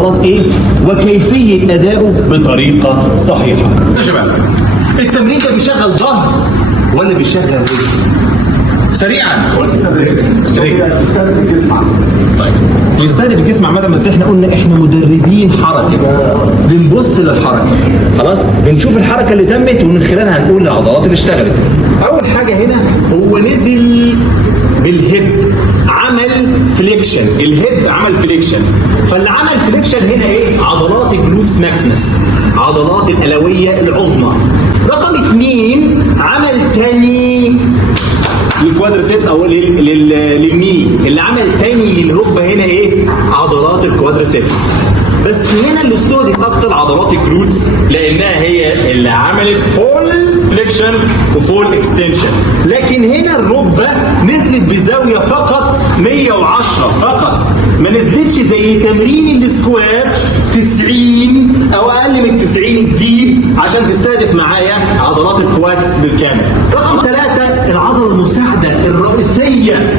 العضلات ايه وكيفيه ادائه بطريقه صحيحه. يا شباب التمرين ده بيشغل ظهر ولا بيشغل رجل؟ سريعا بيستهدف الجسم. طيب بيستهدف الجسم عامه، بس احنا قلنا احنا مدربين حركه، بنبص للحركه خلاص، بنشوف الحركه اللي تمت ومن خلالها هنقول العضلات اللي اشتغلت. اول حاجه هنا هو نزل بالهيب عمل فليكشن، الهيب عمل فليكشن، فاللي عمل فليكشن هنا ايه؟ عضلات الجلوتس ماكسيمس، عضلات الالويه العظمى. رقم 2 عمل تاني للكوادرسيبس او للني، اللي عمل تاني للركبه هنا ايه؟ عضلات الكوادرسيبس. بس هنا اللي استهدف اكتر عضلات الجلوتس لانها هي اللي عملت فول فليكشن وفول اكستنشن، لكن هنا الركبه نزلت بزاويه فقط 110 فقط، ما نزلتش زي تمرين السكوات 90 او اقل من 90 الديب عشان تستهدف معايا عضلات الكوادس بالكامل. رقم 3 العضله المساعده الرئيسيه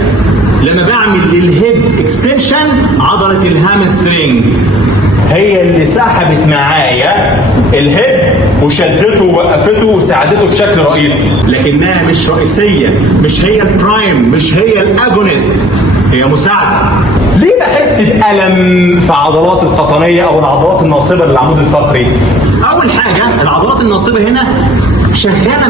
لما بعمل الهيب اكستنشن عضله الهامسترينج، هي اللي سحبت معايا الهيب وشدته ووقفته وساعدته بشكل رئيسي، لكنها مش رئيسيه، مش هي البرايم، مش هي الاجونست، هي مساعده. ليه بحس بألم في عضلات القطنيه او العضلات الناصبه للعمود الفقري؟ اول حاجه العضلات الناصبه هنا شغاله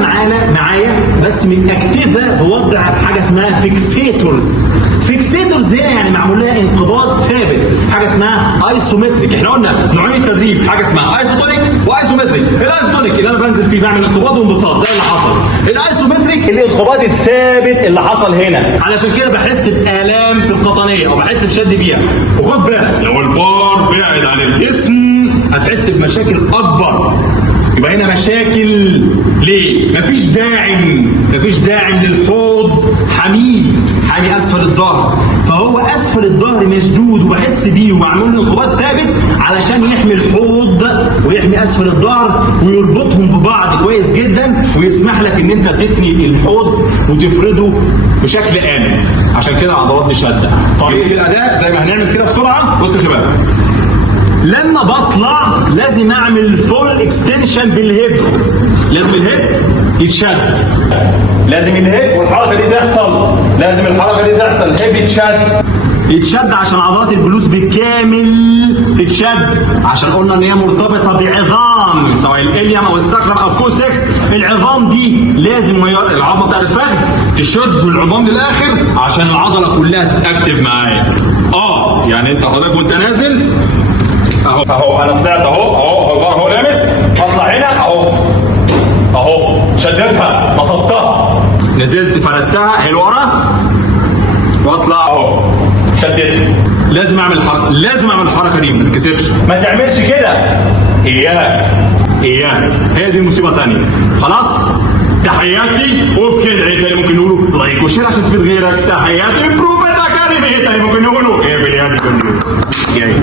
معايا بس متاكتفه بوضع حاجه اسمها فيكسيتورز. فيكسيتورز هنا يعني معمول لها انقباض ثابت، حاجه اسمها ايسومتريك. احنا قلنا نوعين التدريب، حاجه اسمها ايسوتونيك وايسومتريك. الايسوتونيك اللي انا بنزل فيه بعمل انقباض وانبساط زي اللي حصل، الايسومتريك الانقباض الثابت اللي حصل هنا. علشان كده بحس بالام في القطنيه او بحس بشد بيها. وخد بالك لو البار بعد عن الجسم هتحس بمشاكل اكبر، يبقى هنا مشاكل. ليه؟ مفيش داعم للحوض حامي اسفل الظهر، فهو اسفل الظهر مشدود وبحس بيه ومعمول له انقباض ثابت علشان يحمي الحوض ويحمي اسفل الظهر ويربطهم ببعض كويس جدا ويسمح لك ان انت تتني الحوض وتفرده بشكل امن. عشان كده العضلات دي شاده. طريقه الاداء زي ما هنعمل كده بسرعه. بصوا يا شباب، لما بطلع لازم اعمل فول اكستنشن بالهيب، لازم الهيب يتشد، لازم الهيب والحركه دي تحصل، لازم الحركه دي تحصل، الهيب يتشد عشان عضلات الجلوس بالكامل تتشد، عشان قلنا ان هي مرتبطه بعظام سواء الاليم او السكرم او كوسكس. العظام دي لازم العظمه بتاعت الفخذ تشد العظام للاخر عشان العضله كلها تتاكتف معايا. يعني انت حضرتك وانت نازل اهو انا طلعت اهو لامس، اطلع هنا اهو شدتها بسطتها، نزلت فردتها هي لورا واطلع اهو شدتها. لازم اعمل الحركه دي ما تتكسفش، ما تعملش كده. اياك هي دي مصيبه ثانيه. خلاص تحياتي وبكده ايه تاني ممكن نقوله؟ لايك وشير عشان تفيد غيرك. تحياتي امبروفمنت اكاديمي. ايه تاني ممكن نقوله؟ ايه فيديوهات جاي